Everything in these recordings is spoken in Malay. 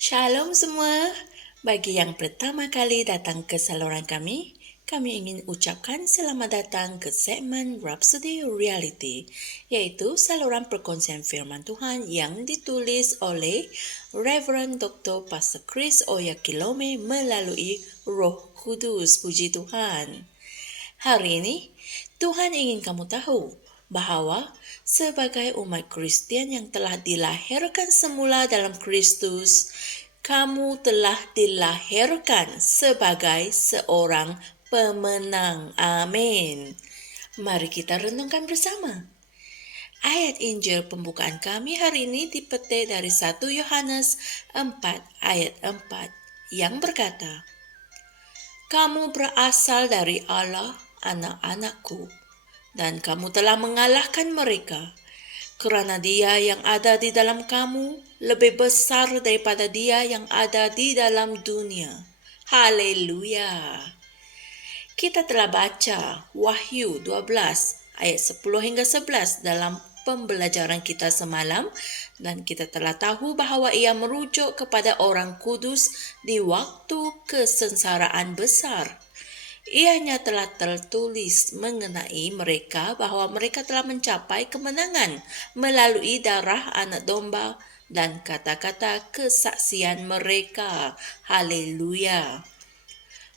Shalom semua. Bagi yang pertama kali datang ke saluran kami ingin ucapkan selamat datang ke segmen Rhapsody Reality, yaitu saluran perkongsian firman Tuhan yang ditulis oleh Reverend Dr. Pastor Chris Oyakilome melalui Roh Kudus. Puji Tuhan. Hari ini, Tuhan ingin kamu tahu bahwa sebagai umat Kristian yang telah dilahirkan semula dalam Kristus, kamu telah dilahirkan sebagai seorang pemenang. Amin. Mari kita renungkan bersama. Ayat Injil pembukaan kami hari ini dipetik dari 1 Yohanes 4 ayat 4 yang berkata, "Kamu berasal dari Allah, anak-anakku, dan kamu telah mengalahkan mereka, kerana Dia yang ada di dalam kamu lebih besar daripada Dia yang ada di dalam dunia." Haleluya. Kita telah baca Wahyu 12 ayat 10 hingga 11 dalam pembelajaran kita semalam, dan kita telah tahu bahawa ia merujuk kepada orang kudus di waktu kesengsaraan besar. Ianya telah tertulis mengenai mereka bahawa mereka telah mencapai kemenangan melalui darah anak domba dan kata-kata kesaksian mereka. Haleluya.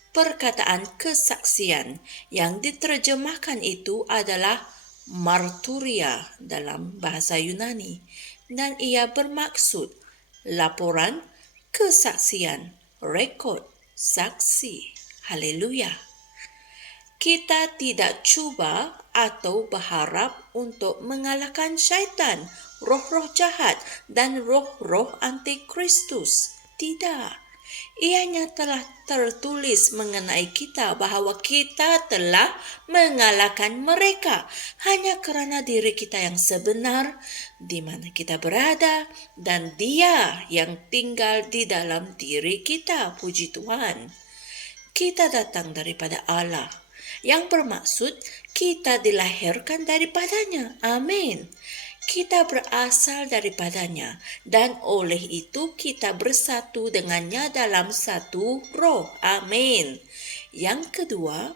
Perkataan kesaksian yang diterjemahkan itu adalah marturia dalam bahasa Yunani, dan ia bermaksud laporan, kesaksian, rekod, saksi. Haleluya. Kita tidak cuba atau berharap untuk mengalahkan syaitan, roh-roh jahat dan roh-roh antikristus. Tidak. Ianya telah tertulis mengenai kita bahawa kita telah mengalahkan mereka hanya kerana diri kita yang sebenar, di mana kita berada, dan Dia yang tinggal di dalam diri kita. Puji Tuhan. Kita datang daripada Allah, yang bermaksud kita dilahirkan daripadanya. Amin. Kita berasal daripadanya, dan oleh itu kita bersatu dengannya dalam satu roh. Amin. Yang kedua,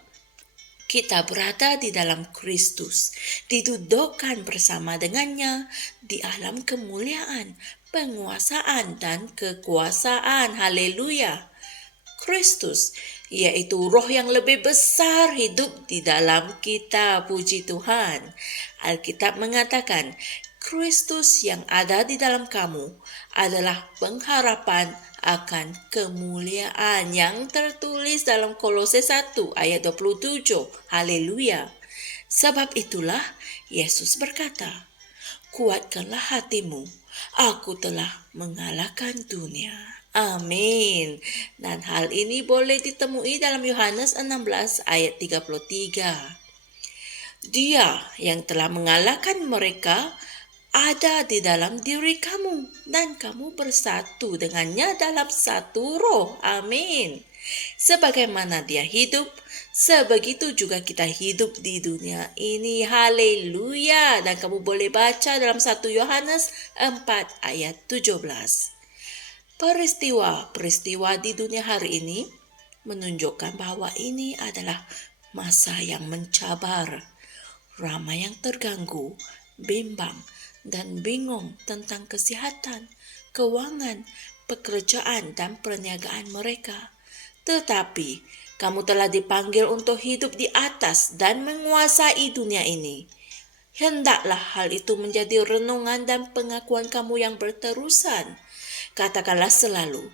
kita berada di dalam Kristus, didudukkan bersama dengannya di alam kemuliaan, penguasaan dan kekuasaan. Haleluya. Kristus, yaitu roh yang lebih besar, hidup di dalam kita. Puji Tuhan. Alkitab mengatakan, Kristus yang ada di dalam kamu adalah pengharapan akan kemuliaan, yang tertulis dalam Kolose 1 ayat 27. Haleluya. Sebab itulah Yesus berkata, "Kuatkanlah hatimu, aku telah mengalahkan dunia." Amin. Dan hal ini boleh ditemui dalam Yohanes 16 ayat 33. Dia yang telah mengalahkan mereka ada di dalam diri kamu, dan kamu bersatu dengannya dalam satu roh. Amin. Sebagaimana Dia hidup, sebegitu juga kita hidup di dunia ini. Haleluya. Dan kamu boleh baca dalam 1 Yohanes 4 ayat 17. Peristiwa-peristiwa di dunia hari ini menunjukkan bahawa ini adalah masa yang mencabar. Ramai yang terganggu, bimbang dan bingung tentang kesihatan, keuangan, pekerjaan dan perniagaan mereka. Tetapi kamu telah dipanggil untuk hidup di atas dan menguasai dunia ini. Hendaklah hal itu menjadi renungan dan pengakuan kamu yang berterusan. Katakanlah selalu,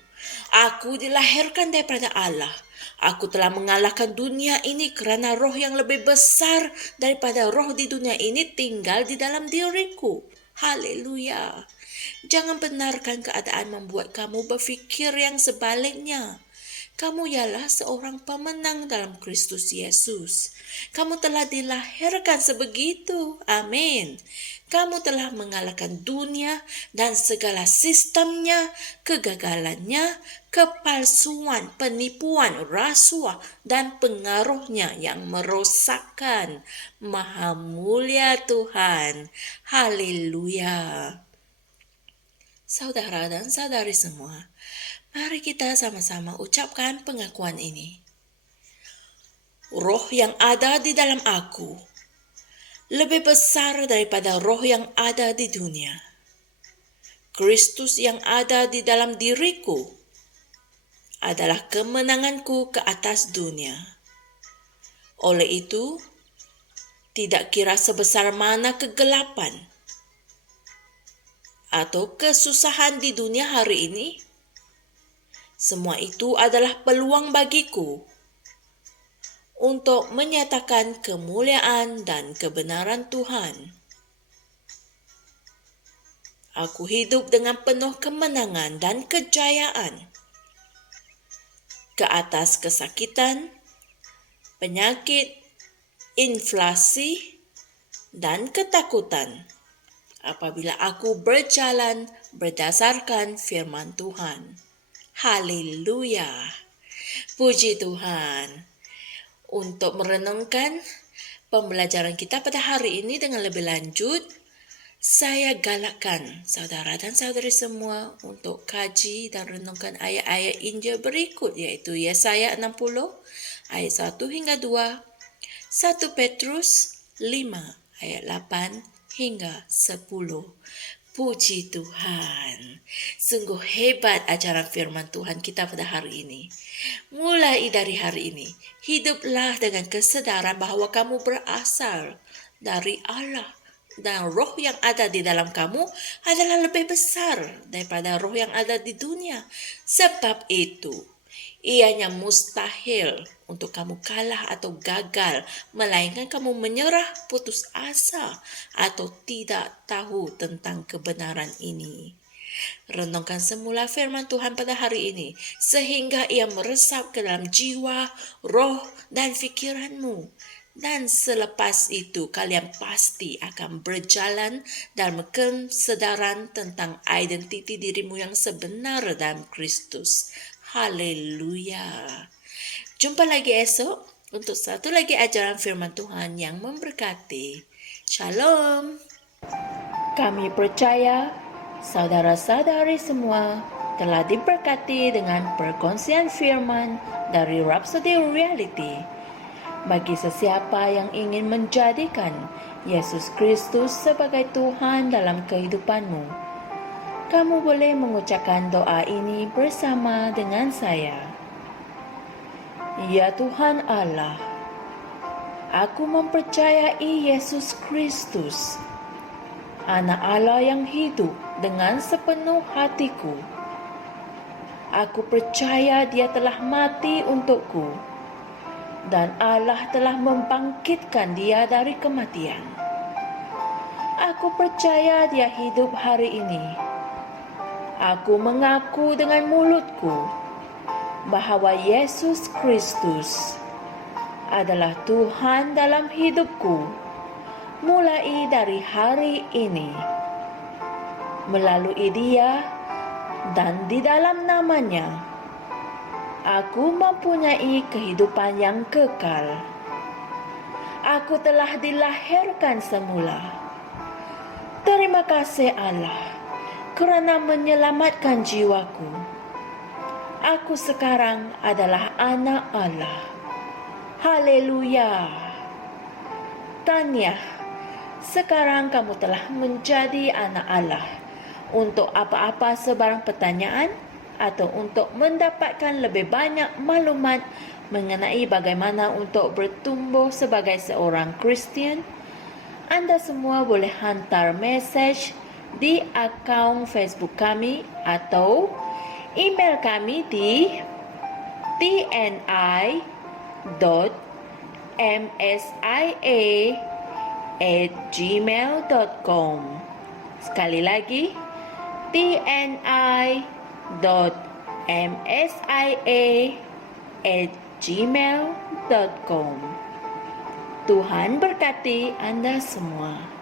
"Aku dilahirkan daripada Allah. Aku telah mengalahkan dunia ini kerana roh yang lebih besar daripada roh di dunia ini tinggal di dalam diriku." Haleluya. Jangan benarkan keadaan membuat kamu berfikir yang sebaliknya. Kamu ialah seorang pemenang dalam Kristus Yesus. Kamu telah dilahirkan sebegitu. Amin. Kamu telah mengalahkan dunia dan segala sistemnya, kegagalannya, kepalsuan, penipuan, rasuah dan pengaruhnya yang merosakkan. Maha mulia Tuhan. Haleluya. saudara dan saudari semua, mari kita sama-sama ucapkan pengakuan ini. Roh yang ada di dalam aku lebih besar daripada roh yang ada di dunia. Kristus yang ada di dalam diriku adalah kemenanganku ke atas dunia. Oleh itu, tidak kira sebesar mana kegelapan atau kesusahan di dunia hari ini, semua itu adalah peluang bagiku untuk menyatakan kemuliaan dan kebenaran Tuhan. Aku hidup dengan penuh kemenangan dan kejayaan ke atas kesakitan, penyakit, inflasi, dan ketakutan apabila aku berjalan berdasarkan firman Tuhan. Haleluya! Puji Tuhan! Untuk merenungkan pembelajaran kita pada hari ini dengan lebih lanjut, saya galakkan saudara dan saudari semua untuk kaji dan renungkan ayat-ayat Injil berikut, yaitu Yesaya 60 ayat 1 hingga 2, 1 Petrus 5 ayat 8 hingga 10. Puji Tuhan. Sungguh hebat ajaran firman Tuhan kita pada hari ini. Mulai dari hari ini, hiduplah dengan kesedaran bahawa kamu berasal dari Allah dan roh yang ada di dalam kamu adalah lebih besar daripada roh yang ada di dunia. Sebab itu, ianya mustahil untuk kamu kalah atau gagal, melainkan kamu menyerah, putus asa, atau tidak tahu tentang kebenaran ini. Renungkan semula firman Tuhan pada hari ini, sehingga ia meresap ke dalam jiwa, roh, dan fikiranmu. Dan selepas itu, kalian pasti akan berjalan dalam kesedaran tentang identiti dirimu yang sebenar dalam Kristus. Haleluya. Jumpa lagi esok untuk satu lagi ajaran firman Tuhan yang memberkati. Shalom. Kami percaya saudara-saudari semua telah diberkati dengan perkongsian firman dari Rhapsody Reality. Bagi sesiapa yang ingin menjadikan Yesus Kristus sebagai Tuhan dalam kehidupanmu, kamu boleh mengucapkan doa ini bersama dengan saya. Ya Tuhan Allah, aku mempercayai Yesus Kristus, Anak Allah yang hidup dengan sepenuh hatiku. Aku percaya Dia telah mati untukku, dan Allah telah membangkitkan Dia dari kematian. Aku percaya Dia hidup hari ini. Aku mengaku dengan mulutku bahawa Yesus Kristus adalah Tuhan dalam hidupku mulai dari hari ini. Melalui Dia dan di dalam nama-Nya, aku mempunyai kehidupan yang kekal. Aku telah dilahirkan semula. Terima kasih Allah kerana menyelamatkan jiwaku. Aku sekarang adalah anak Allah. Haleluya. Tahniah, sekarang kamu telah menjadi anak Allah. Untuk apa-apa sebarang pertanyaan atau untuk mendapatkan lebih banyak maklumat mengenai bagaimana untuk bertumbuh sebagai seorang Kristian, anda semua boleh hantar mesej di akaun Facebook kami atau email kami di tni.msia@gmail.com. Sekali lagi, tni.msia@gmail.com. Tuhan berkati Anda semua.